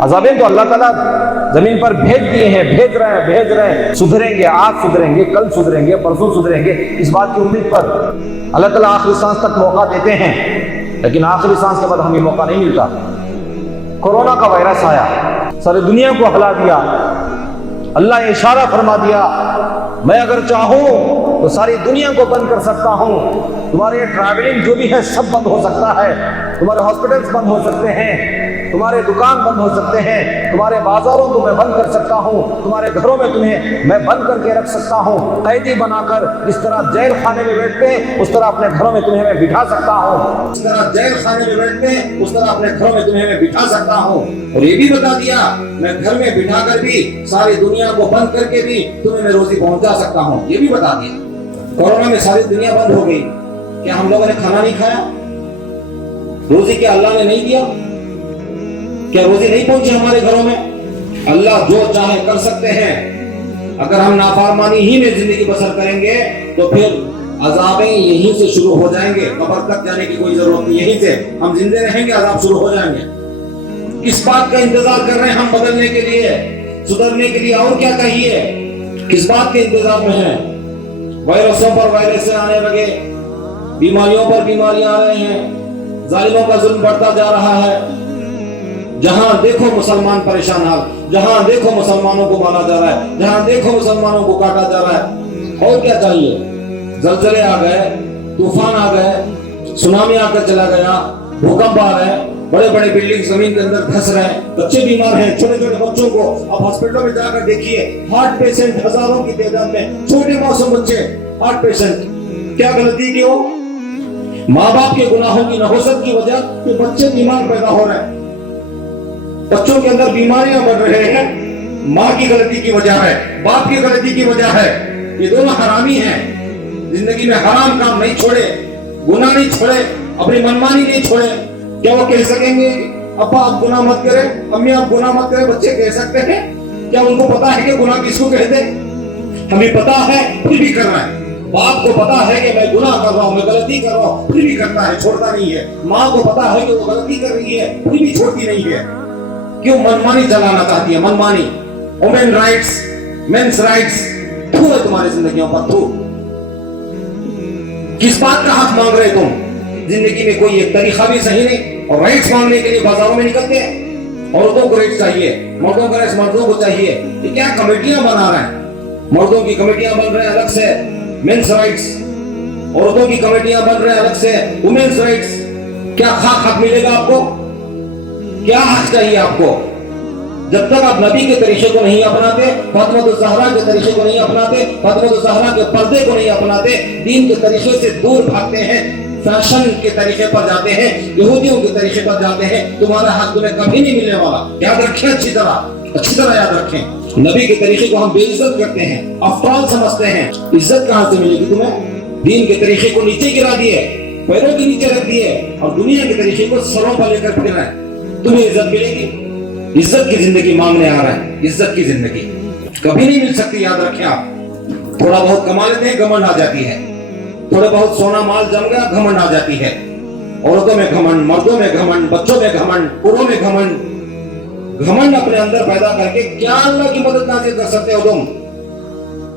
عذابیں تو اللہ تعالیٰ زمین پر بھیج دیے ہیں، بھیج رہے ہیں، سدھریں گے، آج سدھریں گے، کل سدھریں گے، پرسوں سدھریں گے، اس بات کی امید پر اللہ تعالیٰ آخری سانس تک موقع دیتے ہیں، لیکن آخری سانس کے بعد ہمیں موقع نہیں ملتا۔ کورونا کا وائرس آیا، ساری دنیا کو ہلا دیا، اللہ نے اشارہ فرما دیا میں اگر چاہوں تو ساری دنیا کو بند کر سکتا ہوں، تمہارے ٹریولنگ جو بھی ہے سب بند ہو سکتا ہے، تمہارے ہاسپٹلز بند ہو سکتے ہیں، تمہارے دکان بند ہو سکتے ہیں، تمہارے بازاروں کو میں بند کر سکتا ہوں، تمہارے گھروں میں تمہیں میں بند کر کے رکھ سکتا ہوں، قیدی بنا کر جس طرح جیل خانے میں بیٹھتے ہیں اس طرح اپنے گھروں میں تمہیں میں بٹھا سکتا ہوں، اس طرح جیل خانے میں بیٹھتے ہیں اس طرح اپنے گھروں میں تمہیں میں بٹھا سکتا ہوں، اور یہ بھی بتا دیا میں گھر میں بٹھا کر بھی ساری دنیا کو بند کر کے بھی تمہیں میں روزی پہنچا سکتا ہوں، یہ بھی بتا دیا۔ کورونا میں ساری دنیا بند ہو گئی، کیا ہم لوگوں نے کھانا نہیں کھایا؟ روزی کیا اللہ نے نہیں دیا؟ کیا روزی نہیں پہنچی ہمارے گھروں میں؟ اللہ جو چاہے کر سکتے ہیں۔ اگر ہم نافرمانی ہی میں زندگی بسر کریں گے تو پھر عذابیں یہیں سے شروع ہو جائیں گے، قبر تک جانے کی کوئی ضرورت نہیں، یہیں سے ہم زندے رہیں گے، عذاب شروع ہو جائیں گے۔ کس بات کا انتظار کر رہے ہیں ہم بدلنے کے لیے، سدھرنے کے لیے؟ اور کیا کہیے، کس بات کے انتظار میں ہیں؟ وائرسوں پر وائرس آنے لگے، بیماریوں پر بیماریاں آ رہے ہیں، ظالموں کا ظلم بڑھتا جا رہا ہے، جہاں دیکھو مسلمان پریشان حال، جہاں دیکھو مسلمانوں کو مارا جا رہا ہے، جہاں دیکھو مسلمانوں کو کاٹا جا رہا ہے۔ اور کیا چاہیے؟ زلزلے آ گئے، طوفان آ گئے، سونامی آ کر چلا گیا، بھوکمپ آ رہے ہیں، بڑے بڑے بلڈنگ زمین کے اندر دھس رہے ہیں، بچے بیمار ہیں، چھوٹے چھوٹے بچوں کو اب ہاسپٹلوں میں جا کر دیکھیے، ہارٹ پیشنٹ ہزاروں کی تعداد میں، چھوٹے معصوم بچے ہارٹ پیشنٹ۔ کیا غلطی کی ہو؟ ماں باپ کے گناہوں کی نحوست کی وجہ کہ بچے بیمار پیدا ہو رہے ہیں، بچوں کے اندر بیماریاں بڑھ رہے ہیں، ماں کی غلطی کی وجہ ہے، باپ کی غلطی کی وجہ ہے۔ یہ دونوں حرامی ہیں، زندگی میں حرام کام نہیں چھوڑے، گناہ نہیں چھوڑے، اپنی منمانی نہیں چھوڑے۔ کیا وہ کہہ سکیں گے ابا آپ گناہ مت کریں، امی آپ گناہ مت کریں؟ بچے کہہ سکتے ہیں؟ کیا ان کو پتا ہے کہ گناہ کس کو کہتے؟ ہمیں پتا ہے پھر بھی کر رہا ہے۔ باپ کو پتا ہے کہ میں گناہ کر رہا ہوں، میں غلطی کر رہا ہوں، پھر بھی کرتا ہے، چھوڑتا نہیں ہے۔ ماں کو پتا ہے کہ وہ غلطی کر رہی ہے، پھر بھی چھوڑتی نہیں ہے۔ کیوں منمانی چلانا چاہتی ہے؟ منمانی، وومن رائٹس، مینس رائٹس، تھو ہے تمہاری زندگیوں پر، تھو۔ کس بات کا حق مانگ رہے تم؟ زندگی میں کوئی ایک طریقہ بھی صحیح نہیں، اور رائٹس مانگنے کے لیے بازاروں میں نکلتے ہیں۔ عورتوں کو رائٹس چاہیے، مردوں کا رائٹس مردوں کو چاہیے۔ یہ کیا کمیٹیاں بنا رہے ہیں؟ مردوں کی کمیٹیاں بن رہے ہیں الگ سے مینس رائٹس، عورتوں کی کمیٹیاں بن رہے ہیں الگ سے وومنس رائٹس۔ کیا حق ملے گا آپ کو؟ کیا حق چاہیے آپ کو؟ جب تک آپ نبی کے طریقے کو نہیں اپناتے، فاطمہ الزہرا کے طریقے کو نہیں اپناتے، فاطمہ الزہرا کے پردے کو نہیں اپناتے، دین کے طریقے سے دور بھاگتے ہیں، فیشن کے طریقے پر جاتے ہیں، یہودیوں کے طریقے پر جاتے ہیں، تمہارا حق تمہیں کبھی نہیں ملنے والا۔ یاد رکھیں، اچھی طرح یاد رکھیں۔ نبی کے طریقے کو ہم بے عزت کرتے ہیں، افعال سمجھتے ہیں، عزت کہاں سے ملے گی تمہیں؟ دین کے طریقے کو نیچے گرا دیے، پیروں کے نیچے رکھ دیے، اور دنیا کے طریقے کو سروں پر لے کر پھر رہے ہیں، تمہیں عزت ملے گی؟ عزت کی زندگی مانگنے آ رہا ہے، عزت کی زندگی کبھی نہیں مل سکتی، یاد رکھیں آپ۔ تھوڑا بہت کما لیتے ہیں، گھمنڈ آ جاتی ہے، تھوڑے بہت سونا مال جم گیا، گھمنڈ آ جاتی ہے۔ عورتوں میں گھمنڈ، مردوں میں گھمنڈ، بچوں میں گھمنڈ، بوڑھوں میں گھمنڈ۔ گھمنڈ اپنے اندر پیدا کر کے کیا اللہ کی مدد حاصل کر سکتے ہو تم؟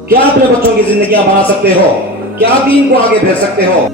کیا اپنے بچوں کی زندگیاں بنا سکتے ہو؟ کیا دین کو آگے بھیج سکتے ہو؟